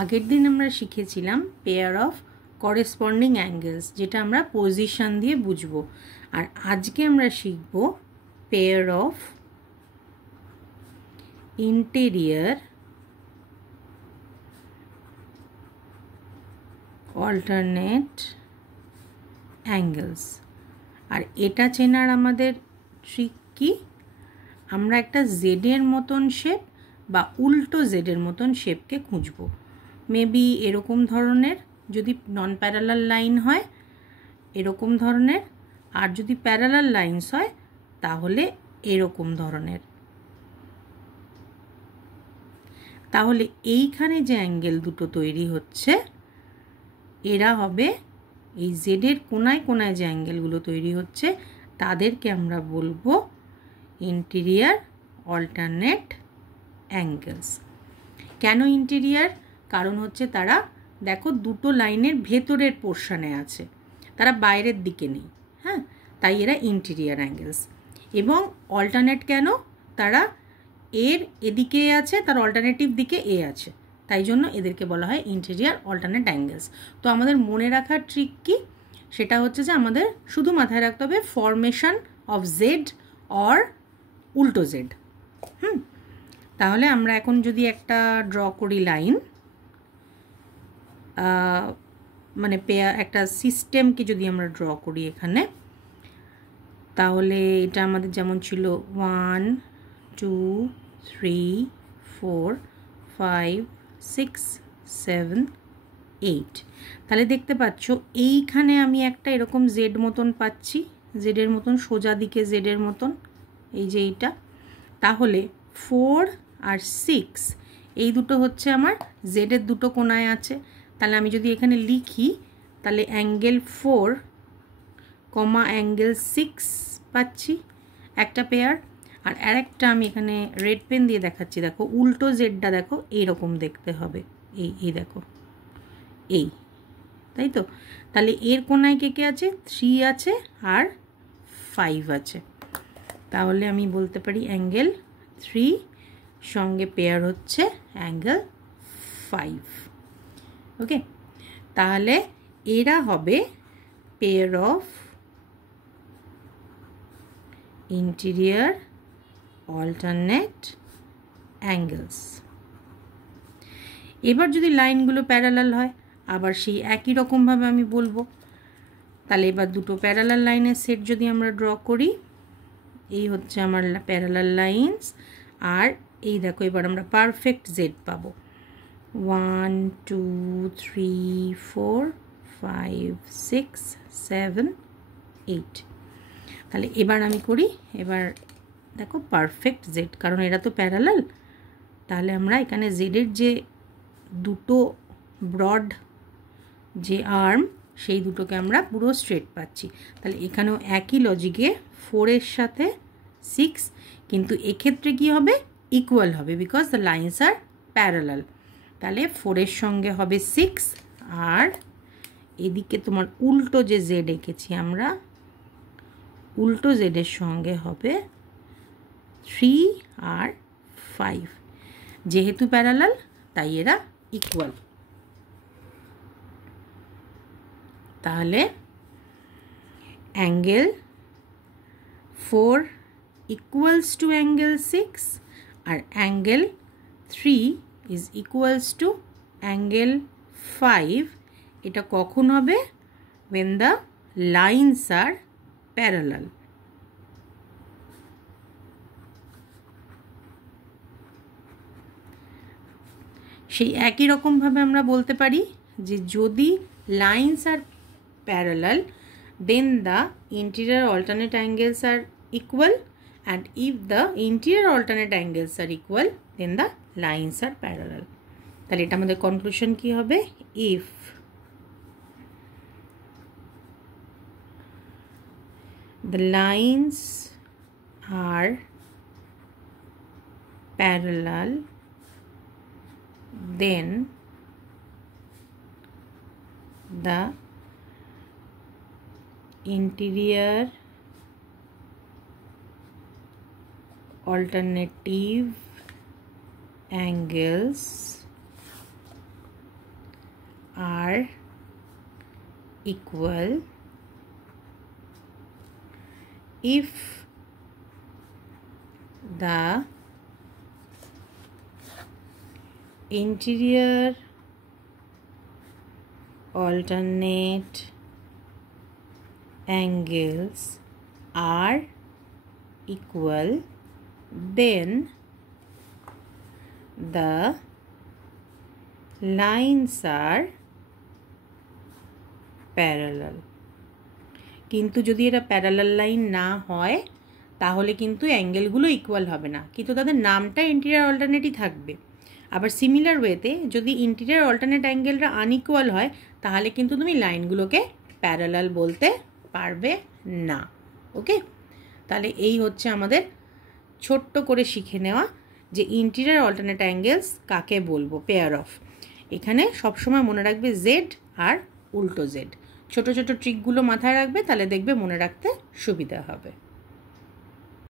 আগের দিন আমরা শিখেছিলাম পেয়ার অফ করেসপন্ডিং অ্যাঙ্গেলস, যেটা আমরা পজিশন দিয়ে বুঝবো। আর আজকে আমরা শিখব pair of interior alternate angles. আর এটা চেনার আমাদের ট্রিক কি? আমরা একটা জেডের মতন শেপ বা উল্টো জেডের মতন শেপকে খুঁজব। মেবি এরকম ধরনের, যদি নন প্যারালাল লাইন হয় এরকম ধরনের, আর যদি প্যারালাল লাইনস হয় তাহলে এরকম ধরনের। তাহলে এইখানে যে অ্যাঙ্গেল দুটো তৈরি হচ্ছে এরা হবে এই জেডের কোনায় কোনায় যে অ্যাঙ্গেলগুলো তৈরি হচ্ছে তাদেরকে আমরা বলবো ইন্টেরিয়র অল্টারনেট অ্যাঙ্গেলস। কেন ইন্টেরিয়র? কারণ হচ্ছে তারা দেখো দুটো লাইনের ভেতরের পোর্শনে আছে, তারা বাইরের দিকে নেই। হ্যাঁ, তাই এরা ইন্টেরিয়র অ্যাঙ্গেলস। এবং অল্টারনেট কেন? তারা এর এদিকে আছে, তার অল্টারনেটিভ দিকে এ আছে, তাই জন্য এদেরকে বলা হয় ইন্টেরিয়র অল্টারনেট অ্যাঙ্গেলস। তো আমাদের মনে রাখার ট্রিক কি? সেটা হচ্ছে যে আমাদের শুধু মাথায় রাখতে হবে ফরমেশন অফ জেড অর উল্টো জেড। তাহলে আমরা এখন যদি একটা ড্র করি লাইন, মানে একটা সিস্টেমকে যদি আমরা ড্র করি এখানে, তাহলে এটা আমাদের যেমন ছিল 1 2 3 4 5 6 7 8। তাহলে দেখতে পাচ্ছ এইখানে আমি একটা এরকম জেড মতন পাচ্ছি, জেডের মতন সোজা দিকে জেডের মতন, এই যে এইটা। তাহলে 4 আর 6 এই দুটো হচ্ছে আমার জেডের দুটো কোনায় আছে। তাহলে আমি যদি এখানে লিখি তাহলে অ্যাঙ্গেল 4 কমা অ্যাঙ্গেল 6 পাচ্ছি একটা পেয়ার। আর আরেকটা আমি এখানে রেড পেন দিয়ে দেখাচ্ছি, দেখো উল্টো জেডটা দেখো এইরকম দেখতে হবে, এই দেখো এই, তাই তো। তাহলে এর কোনায় কে কে আছে? 3 আছে আর 5 আছে। তাহলে আমি বলতে পারি অ্যাঙ্গেল 3 সঙ্গে পেয়ার হচ্ছে অ্যাঙ্গেল 5। ওকে, তাহলে এরা হবে pair of interior alternate angles. এবার যদি লাইনগুলো প্যারালাল হয় আবার সেই একই রকমভাবে আমি বলবো। তাহলে এবার দুটো প্যারালাল লাইনের সেট যদি আমরা ড্র করি, এই হচ্ছে আমার প্যারালাল লাইনস। আর এই দেখো এবার আমরা পারফেক্ট জেড পাবো, 1 2 3 4 5 6 7 8। তাহলে এবার আমি করি, এবার দেখো পারফেক্ট জেড, কারণ এরা তো প্যারালাল। তাহলে আমরা এখানে জেডের যে দুটো ব্রড যে আর্ম সেই দুটোকে আমরা পুরো স্ট্রেট পাচ্ছি। তাহলে এখানেও একই লজিকে 4 এর সাথে 6, কিন্তু এক্ষেত্রে কি হবে? ইকুয়াল হবে, because the lines are parallel. তাহলে 4 এর সঙ্গে হবে 6, আর এদিকে তোমার উল্টো যে জেড এঁকেছি আমরা, উল্টো জেডের সঙ্গে হবে 3 আর 5। যেহেতু প্যারালাল তাই এরা ইকুয়াল। তাহলে অ্যাঙ্গেল 4 ইকুয়ালস টু অ্যাঙ্গেল 6 আর angle 3 is equals to angle 5। এটা কখন হবে? when the lines are parallel. সেই একই রকমভাবে আমরা বলতে পারি যে যদি lines are parallel then the interior alternate angles are equal, and if the interior alternate angles are equal then the lines are parallel. তাহলে এটা আমাদের কনক্লুশন কি হবে? if the lines are parallel then the interior alternative angles are equal if the interior alternate angles are equal, then the lines are parallel. কিন্তু যদি এটা parallel line না হয় তাহলে কিন্তু অ্যাঙ্গেলগুলো ইকুয়াল হবে না, কিন্তু তাদের নামটা ইন্টিরিয়ার অল্টারনেটই থাকবে। আবার সিমিলার ওয়েতে যদি ইন্টিরিয়ার অল্টারনেট অ্যাঙ্গেলটা আনইকুয়াল হয় তাহলে কিন্তু তুমি লাইনগুলোকে প্যারালাল বলতে পারবে না। ওকে, তাহলে এই হচ্ছে আমাদের ছোট্ট করে শিখে নেওয়া যে ইন্টিরিয়ার অল্টারনেট অ্যাঙ্গেলস কাকে বলবো, পেয়ার অফ। এখানে সবসময় মনে রাখবে জেড আর উল্টো জেড। ছোট ছোট ট্রিকগুলো মাথায় রাখবে, তাহলে দেখবে মনে রাখতে সুবিধা হবে।